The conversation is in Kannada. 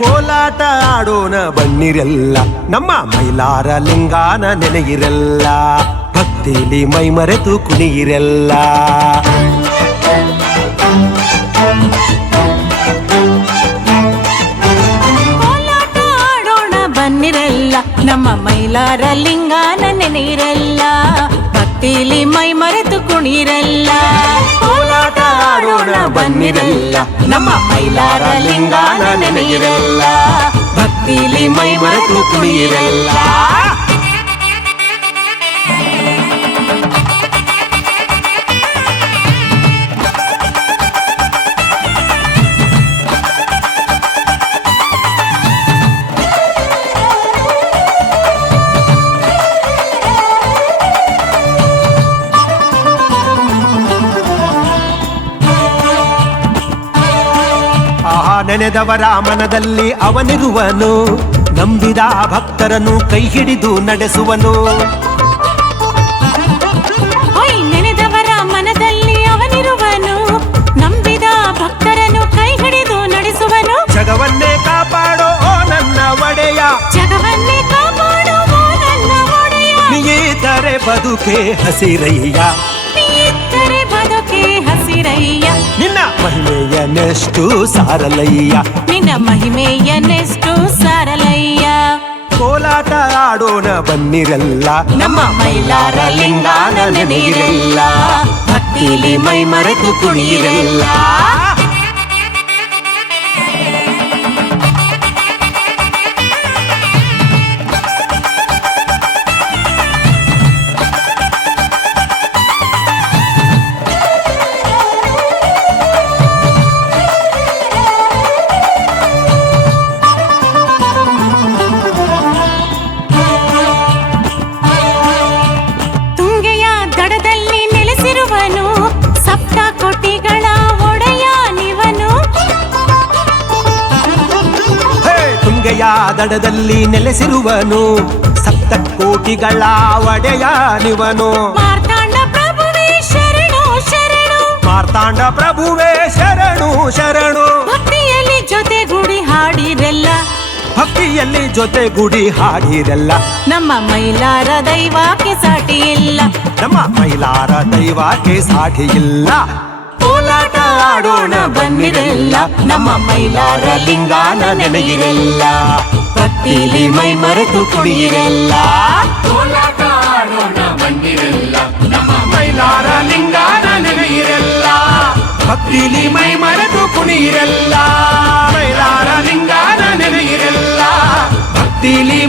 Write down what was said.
ಕೋಲಾಟ ಆಡೋಣ ಬನ್ನಿರೆಲ್ಲ, ನಮ್ಮ ಮೈಲಾರ ಲಿಂಗಾನ ನೆನೆಯಿರೆಲ್ಲ, ಭಕ್ತಿಲಿ ಮೈ ಮರೆತು ಕುಣಿಯಿರೆಲ್ಲ. ಕೋಲಾಟ ಆಡೋಣ ಬನ್ನಿರೆಲ್ಲ, ನಮ್ಮ ಮೈಲಾರ ಲಿಂಗಾನ ನೆನೆಯಿರೆಲ್ಲ, ಭಕ್ತಿಲಿ ಮೈ ಮರೆತು ಕುಣಿಯಿರೆಲ್ಲ. ಕೋಲಾಟ ಆಡೋಣ ಬನ್ನಿರೆಲ್ಲ, ನಮ್ಮ ಮೈಲಾರ ಲಿಂಗಾನ ನೆನೆಯಿರೆಲ್ಲ, ಭಕ್ತಿಲಿ ಮೈ ಮರೆತು ಕುಣಿಯಿರೆಲ್ಲ. ನೆನೆದವರ ಮನದಲ್ಲಿ ಅವನಿರುವನು, ನಂಬಿದ ಭಕ್ತರನ್ನು ಕೈ ಹಿಡಿದು ನಡೆಸುವನು. ನೆನೆದವರ ಮನದಲ್ಲಿ ಅವನಿರುವನು, ನಂಬಿದ ಭಕ್ತರನ್ನು ಕೈ ಹಿಡಿದು ನಡೆಸುವನು. ಜಗವನ್ನೇ ಕಾಪಾಡೋ ಓ ನನ್ನ ಒಡೆಯ, ಜಗವನ್ನೇ ಕಾಪಾಡೋ ಓ ನನ್ನ ಒಡೆಯ, ನೀಯಿದ್ದರೆ ಬದುಕೆ ಹಸಿರಯ್ಯ, ನೀಯಿದ್ದರೆ ಬದುಕೆ ಹಸಿರಯ್ಯ. ನಿನ್ನ ಮಹಿಮೆಯನ್ನೆಷ್ಟು ಸಾರಲಯ್ಯ, ನಿನ್ನ ಮಹಿಮೆಯನ್ನೆಷ್ಟು ಸಾರಲಯ್ಯ. ಕೋಲಾಟ ಆಡೋಣ ಬನ್ನಿರಲ್ಲ, ನಮ್ಮ ಮೈಲಾರ ಲಿಂಗಾನ ನೆನೆಯಿರೆಲ್ಲ, ಭಕ್ತಿಲಿ ಮೈ ಮರೆತು ಕುಣಿಯಿರೆಲ್ಲ. ದಡದಲ್ಲಿ ನೆಲೆಸಿರುವನು, ಸಪ್ತ ಕೋಟಿಗಳ ಒಡೆಯನಿವನು. ಮಾರ್ತಾಂಡ ಪ್ರಭುವೇ ಶರಣು ಶರಣು, ಮಾರ್ತಾಂಡ ಪ್ರಭುವೇ ಶರಣು ಶರಣು. ಭಕ್ತಿಯಲ್ಲಿ ಜೊತೆಗೂಡಿ ಹಾಡಿರೆಲ್ಲ, ಭಕ್ತಿಯಲ್ಲಿ ಜೊತೆಗೂಡಿ ಹಾಡಿರೆಲ್ಲ, ನಮ್ಮ ಮೈಲಾರ ದೈವಕ್ಕೆ ಸಾಟಿ ಇಲ್ಲ, ನಮ್ಮ ಮೈಲಾರ ದೈವಕ್ಕೆ ಸಾಟಿ ಇಲ್ಲ. ಕೋಲಾಟ ಆಡೋಣ ಬನ್ನಿರೆಲ್ಲ, ನಮ್ಮ ಮೈಲಾರ ಲಿಂಗಾನ ನೆನೆಯಿರೆಲ್ಲ, ಭಕ್ತಿಲಿ ಮೈ ಮರೆತು ಕುಣಿಯಿರೆಲ್ಲ. ಕೋಲಾಟ ಆಡೋಣ ಬನ್ನಿರೆಲ್ಲ, ನಮ್ಮ ಮೈಲಾರ ಲಿಂಗಾನ ನೆನೆಯಿರೆಲ್ಲ, ಭಕ್ತಿಲಿ ಮೈ ಮರೆತು ಕುಣಿಯಿರೆಲ್ಲ. ಮೈಲಾರ ಲಿಂಗಾನ ನೆನೆಯಿರೆಲ್ಲ, ಭಕ್ತಿಲಿ